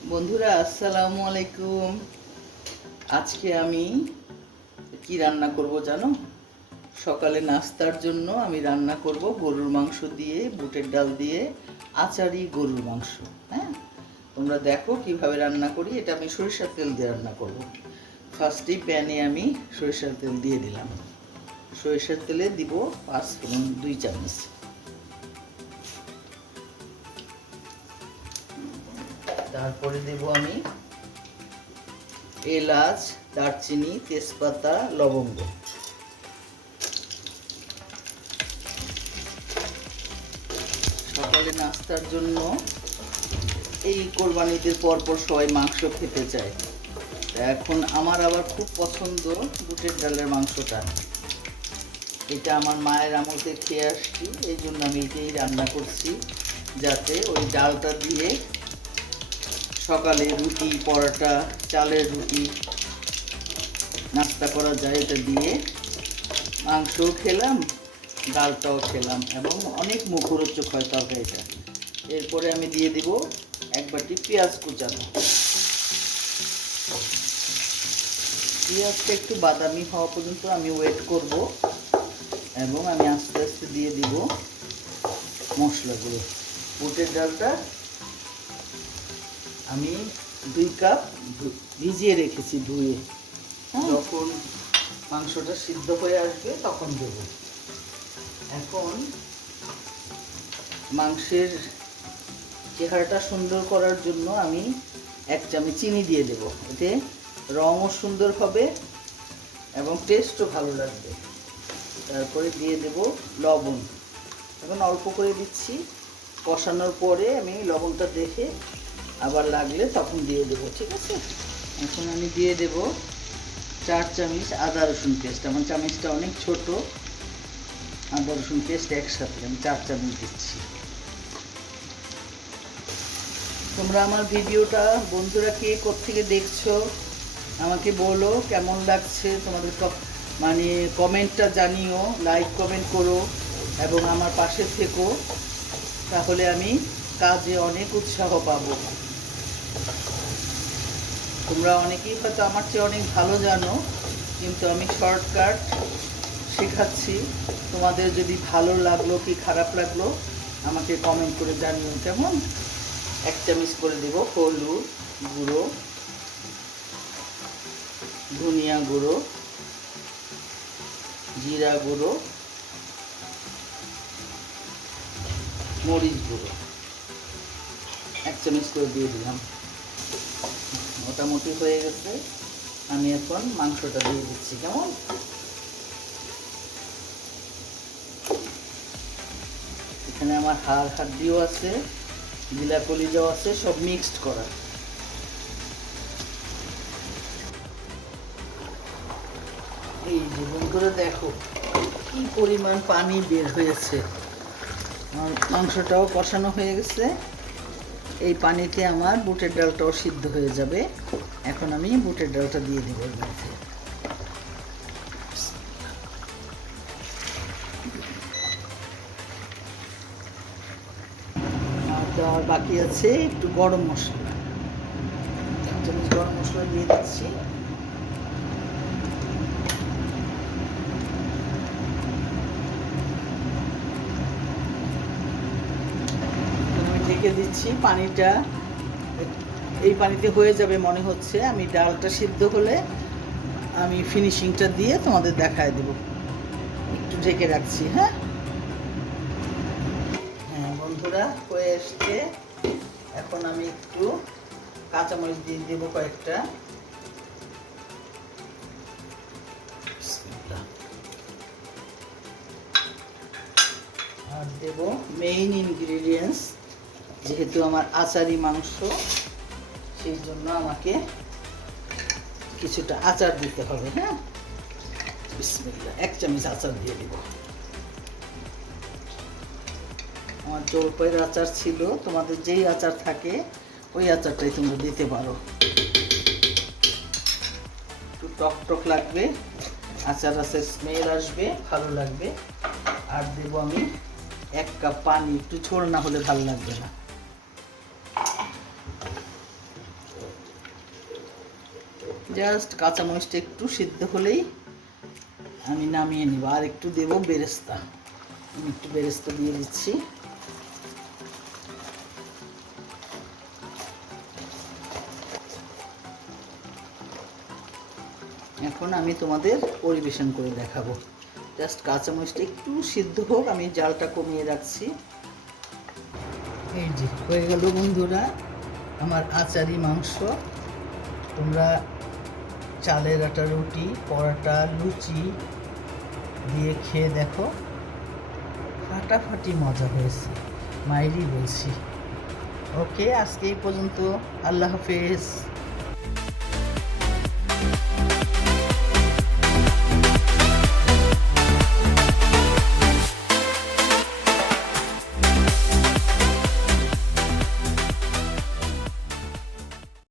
বন্ধুরা আসসালামু আলাইকুম। আজকে আমি কি রান্না করব জানো? সকালে নাস্তার জন্য আমি রান্না করব গরুর মাংস দিয়ে, বুটের ডাল দিয়ে আচারি গরুর মাংস। হ্যাঁ, তোমরা দেখো কিভাবে রান্না করি। এটা আমি সরিষার তেল দিয়ে রান্না করব। ফার্স্টেই প্যানে আমি সরিষার তেল দিয়ে দিলাম। সরিষার তেলে দিব 5 ফোড়ন 2 চামচ। তারপরে দেব আমি এলাচ, দারচিনি, তেজপাতা, লবঙ্গ। সকালে নাস্তার জন্য এই কোরবানিদের পরপর সবাই মাংস খেতে চায়। এখন আমার আবার খুব পছন্দ বুটের ডালের মাংসটা। এটা আমার মায়ের আমলতে খেয়ে আসছি, এই জন্য আমি এটাই রান্না করছি, যাতে ওই ডালটা দিয়ে সকালে রুটি, পরোটা, চালের রুটি নাস্তা করা যায়। এটা দিয়ে মাংসও খেলাম, ডালটাও খেলাম এবং অনেক মুখরোচক হয় তরকারিটা। এরপরে আমি দিয়ে দিব 1 বাটি পেঁয়াজ কুচানো। পেঁয়াজটা একটু বাদামি হওয়া পর্যন্ত আমি ওয়েট করব এবং আমি আস্তে আস্তে দিয়ে দিব মশলাগুলো। বুটের ডালটা আমি 2 কাপ ভিজিয়ে রেখেছি ধুয়ে। যখন মাংসটা সিদ্ধ হয়ে আসবে তখন দেব। এখন মাংসের চেহারাটা সুন্দর করার জন্য আমি 1 চামচ চিনি দিয়ে দেব। এতে রঙও সুন্দর হবে এবং টেস্টও ভালো লাগবে। তারপরে দিয়ে দেব লবণ। এখন অল্প করে দিচ্ছি, কষানোর পরে আমি লবণটা দেখে আবার লাগলে তখন দিয়ে দেব, ঠিক আছে? এখন আমি দিয়ে দেব 4 চামচ আদা রসুন পেস্ট। আমার চামচটা অনেক ছোট, আদা রসুন পেস্ট একসাথে আমি 4 চামচ দিচ্ছি। তোমরা আমার ভিডিওটা বন্ধুরা কে কোত্থেকে দেখছো আমাকে বলো, কেমন লাগছে তোমাদের, মানে কমেন্টটা জানিও, লাইক কমেন্ট করো এবং আমার পাশে থেকো, তাহলে আমি কাজে অনেক উৎসাহ পাবো। তোমরা অনেকেই হয়তো আমার চেয়ে অনেক ভালো জানো, কিন্তু আমি শর্টকাট শেখাচ্ছি। তোমাদের যদি ভালো লাগলো কি খারাপ লাগলো আমাকে কমেন্ট করে জানিও, কেমন? 1 চামচ করে দেব হলুদ গুঁড়ো, ধনিয়া গুঁড়ো, জিরা গুঁড়ো, মরিচ গুঁড়ো 1 চামচ করে দিয়ে দিলাম। মোটামুটি হয়ে গেছে, আমি এখন মাংসটা দিয়ে দিচ্ছি, কেমন? এখানে আমার হাড় হাড্ডিও আছে, গিলা কলিজাও আছে, সব মিক্সড করা। এই যে বন্ধুরা দেখো কি পরিমাণ পানি বের হয়েছে। আমার মাংসটাও কষানো হয়ে গেছে, এই পানিতে আমার বুটের ডালটাও সিদ্ধ হয়ে যাবে। এখন আমি বুটের ডালটা দিয়ে দেবো এর মধ্যে। আর দেওয়ার বাকি আছে একটু গরম মশলা, 1 চামচ গরম মশলা দিয়ে দিচ্ছি। ঢেকে দিচ্ছি, পানিটা এই পানিতে হয়ে যাবে মনে হচ্ছে। আমি ডালটা সিদ্ধ হলে আমি ফিনিশিংটা দিয়ে তোমাদের দেখায় দেব। একটু ঢেকে রাখছি। হ্যাঁ হ্যাঁ বন্ধুরা, হয়ে এসছে। এখন আমি একটু কাঁচামরিচ দিয়ে দেবো কয়েকটা। আর দেব মেইন ইনগ্রিডিয়েন্টস, যেহেতু আমার আচারি মাংস, সেই জন্য আমাকে কিছুটা আচার দিতে হবে। হ্যাঁ, বিসমিল্লাহ, 1 চামচ আচার দিয়ে দিব। আমার জলপাইয়ের আচার ছিল, তোমাদের যেই আচার থাকে ওই আচারটাই তোমরা দিতে পারো। একটু টক টক লাগবে, আচার আচার স্মেল আসবে, ভালো লাগবে। আর দেব আমি 1 কাপ পানি, একটু ঝোল না হলে ভালো লাগবে না। জাস্ট কাঁচামরিচটা একটু সিদ্ধ হলেই আমি নামিয়ে নিব। আর একটু দেব বেরেস্তা, আমি একটু বেরেস্তা দিয়ে দিচ্ছি। এখন আমি তোমাদের পরিবেশন করে দেখাবো। জাস্ট কাঁচামরিচটা একটু সিদ্ধ হোক, আমি জালটা কমিয়ে রাখছি। এই যে হয়ে গেল বন্ধুরা আমার আচারি মাংস। তোমরা চালের আটা রুটি, পরোটা, লুচি দিয়ে খেয়ে দেখো, ফাটাফাটি মজা হয়েছে, মাইরি বলছি। ওকে, আজকে এই পর্যন্ত। আল্লাহ হাফেজ।